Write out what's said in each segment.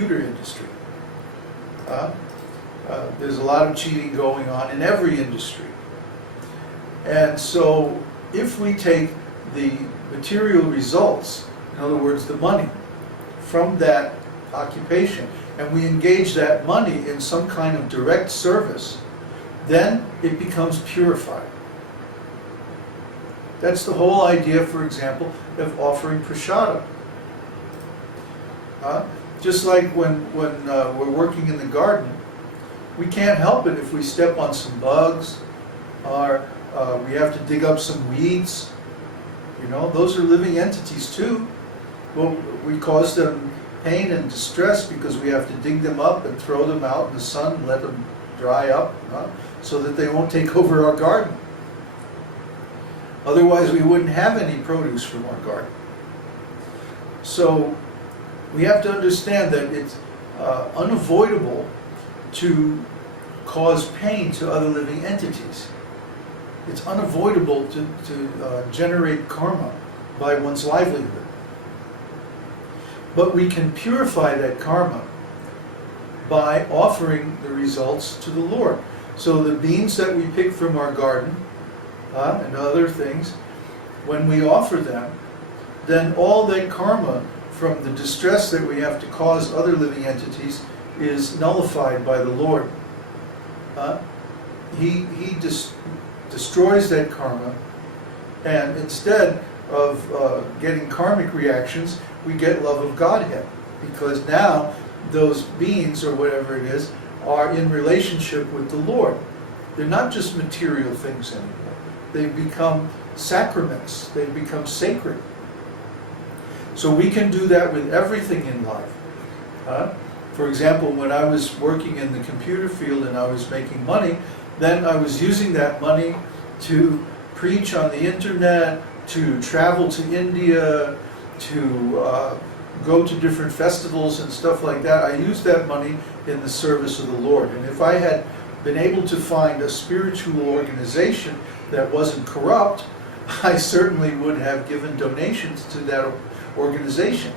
computer industry. There's a lot of cheating going on in every industry. And so if we take the material results, in other words, the money, from that occupation, and we engage that money in some kind of direct service, then it becomes purified. That's the whole idea, for example, of offering prashadam. Just like when we're working in the garden, we can't help it if we step on some bugs, or we have to dig up some weeds. You know, those are living entities too. Well, we cause them pain and distress because we have to dig them up and throw them out in the sun and let them dry up, so that they won't take over our garden. Otherwise we wouldn't have any produce from our garden. So we have to understand that it's unavoidable to cause pain to other living entities. It's unavoidable to generate karma by one's livelihood. But we can purify that karma by offering the results to the Lord. So the beans that we pick from our garden and other things, when we offer them, then all that karma from the distress that we have to cause other living entities is nullified by the Lord. He destroys that karma, and instead of getting karmic reactions, we get love of Godhead, because now those beings, or whatever it is, are in relationship with the Lord. They're not just material things anymore. They've become sacraments. They've become sacred. So we can do that with everything in life. For example, when I was working in the computer field and I was making money, then I was using that money to preach on the internet, to travel to India, to go to different festivals and stuff like that. I used that money in the service of the Lord. And if I had been able to find a spiritual organization that wasn't corrupt, I certainly would have given donations to that organization.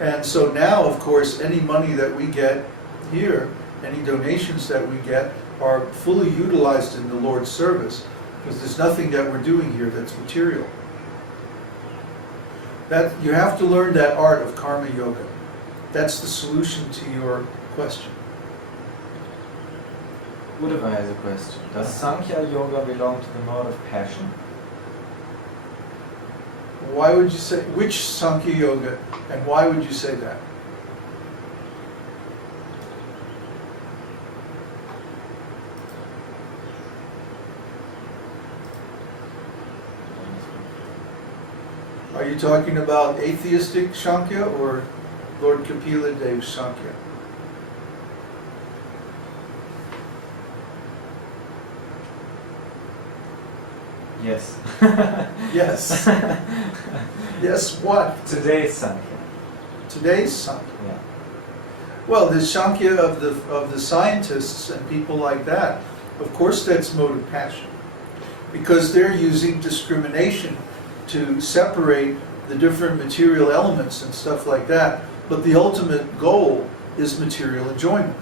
And so now, of course, any money that we get here, any donations that we get, are fully utilized in the Lord's service, because there's nothing that we're doing here that's material. That you have to learn that art of karma yoga. That's the solution to your question. Uddhava has a question. Does Sankhya Yoga belong to the mode of passion? Why would you say, which Sankhya Yoga, and why would you say that? Are you talking about atheistic Sankhya or Lord Kapila Dev's Sankhya? Yes. Yes. Yes, what? Today's Sankhya. Today's Sankhya? Yeah. Well, the Sankhya of the scientists and people like that, of course that's mode of passion. Because they're using discrimination to separate the different material elements and stuff like that. But the ultimate goal is material enjoyment.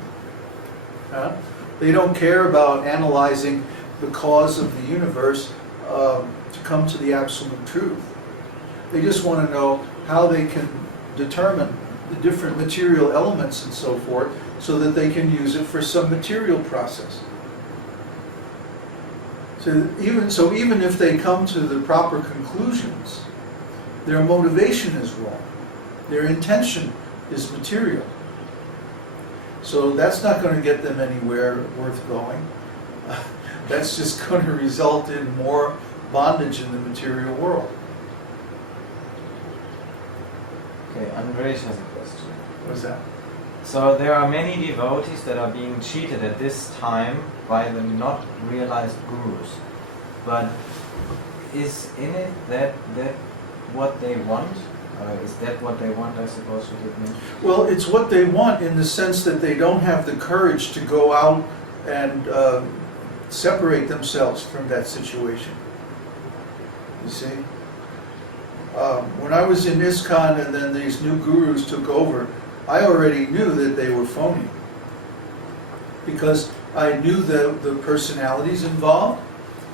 They don't care about analyzing the cause of the universe to come to the absolute truth. They just want to know how they can determine the different material elements and so forth, so that they can use it for some material process. So even if they come to the proper conclusions, their motivation is wrong. Their intention is material. So that's not going to get them anywhere worth going. That's just going to result in more bondage in the material world. Okay, Andres has a question. What's that? So there are many devotees that are being cheated at this time by the not realized gurus. But is in it that what they want? Is that what they want, I suppose, to give me? Well, it's what they want in the sense that they don't have the courage to go out and separate themselves from that situation. You see? When I was in ISKCON and then these new gurus took over, I already knew that they were phony, because I knew the personalities involved,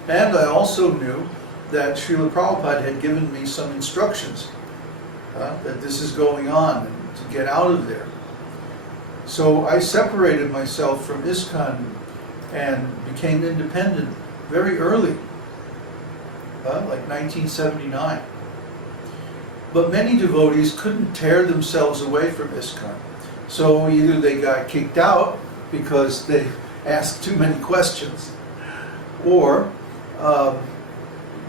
and I also knew that Srila Prabhupada had given me some instructions that this is going on and to get out of there. So I separated myself from ISKCON and became independent very early, like 1979. But many devotees couldn't tear themselves away from ISKCON. So either they got kicked out because they asked too many questions, or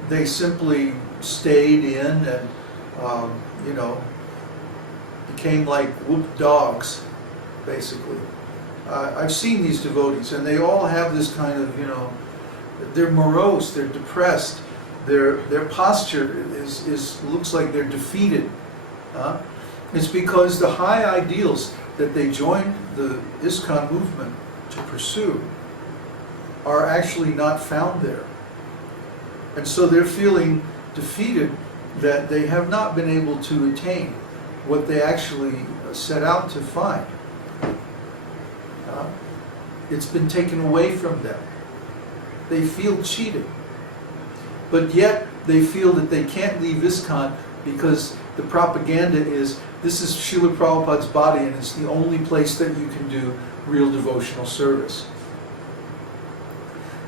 they simply stayed in and, became like whooped dogs, basically. I've seen these devotees, and they all have this kind of, they're morose, they're depressed, their posture looks like they're defeated. It's because the high ideals that they joined the ISKCON movement to pursue are actually not found there. And so they're feeling defeated that they have not been able to attain what they actually set out to find. It's been taken away from them. They feel cheated. But yet they feel that they can't leave ISKCON because the propaganda is, this is Srila Prabhupada's body and it's the only place that you can do real devotional service.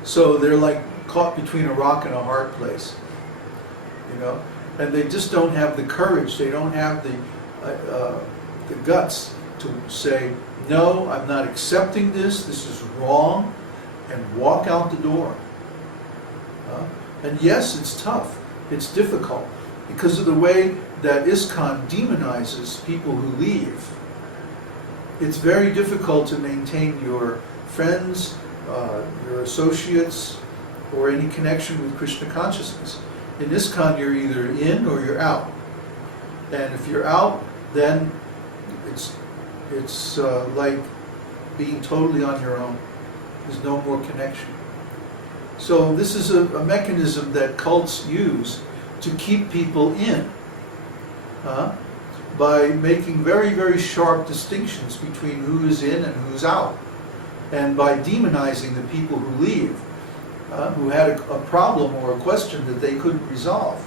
So they're like caught between a rock and a hard place, and they just don't have the courage, they don't have the guts to say, no, I'm not accepting this is wrong, and walk out the door. And yes, it's tough, it's difficult, because of the way that ISKCON demonizes people who leave. It's very difficult to maintain your friends, your associates, or any connection with Krishna consciousness. In ISKCON, you're either in or you're out. And if you're out, then it's like being totally on your own. There's no more connection. So this is a mechanism that cults use to keep people in, by making very, very sharp distinctions between who is in and who's out, and by demonizing the people who leave, who had a problem or a question that they couldn't resolve.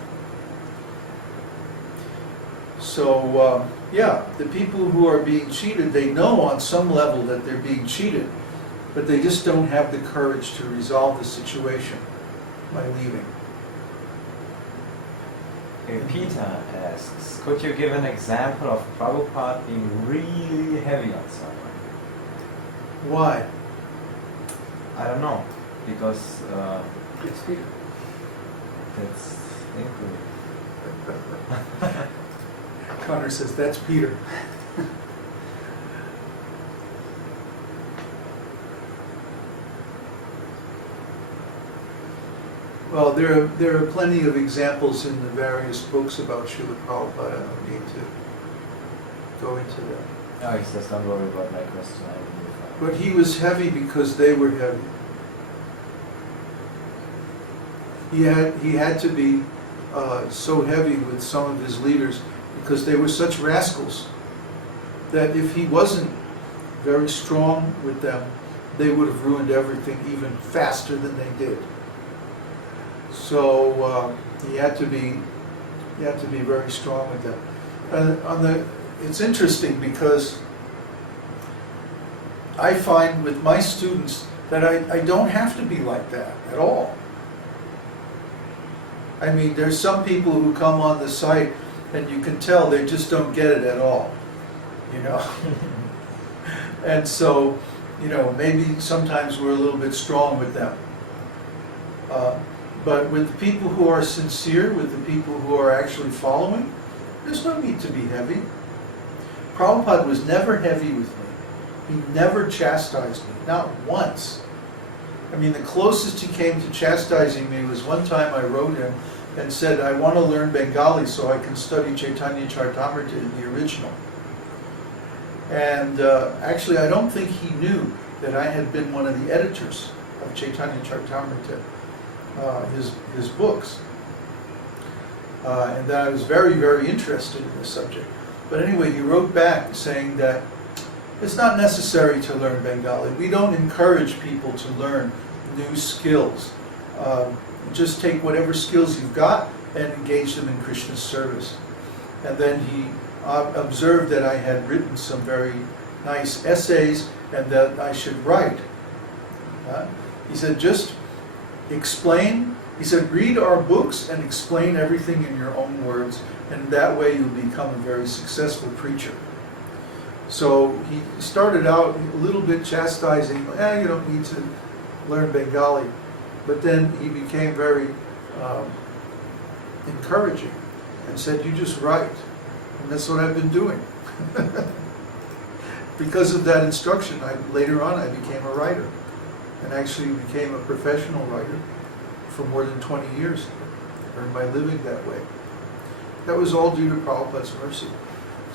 So, the people who are being cheated, they know on some level that they're being cheated, but they just don't have the courage to resolve the situation by leaving. Okay, Peter asks, could you give an example of Prabhupada being really heavy on someone? Why? I don't know, because It's Peter. that's incorrect. Connor says, that's Peter. Well, there are plenty of examples in the various books about Srila Prabhupada. I don't need to go into that. Oh, he says, don't worry about my question. But he was heavy because they were heavy. He had to be so heavy with some of his leaders because they were such rascals that if he wasn't very strong with them, they would have ruined everything even faster than they did. So he had to be very strong with them. It's interesting because I find with my students that I don't have to be like that at all. I mean, there's some people who come on the site and you can tell they just don't get it at all, And so, maybe sometimes we're a little bit strong with them. But with the people who are sincere, with the people who are actually following, there's no need to be heavy. Prabhupada was never heavy with me. He never chastised me, not once. I mean, the closest he came to chastising me was one time I wrote him and said, I want to learn Bengali so I can study Chaitanya Charitamrita in the original. And actually, I don't think he knew that I had been one of the editors of Chaitanya Charitamrita, his books. And that I was very, very interested in this subject. But anyway, he wrote back saying that it's not necessary to learn Bengali. We don't encourage people to learn new skills. Just take whatever skills you've got and engage them in Krishna's service. And then he observed that I had written some very nice essays and that I should write. He said, just explain. He said, read our books and explain everything in your own words, and that way you'll become a very successful preacher. So he started out a little bit chastising, you don't need to learn Bengali. But then he became very encouraging and said, you just write. And that's what I've been doing. Because of that instruction, later on I became a writer. And actually became a professional writer for more than 20 years. Earned my living that way. That was all due to Prabhupada's mercy.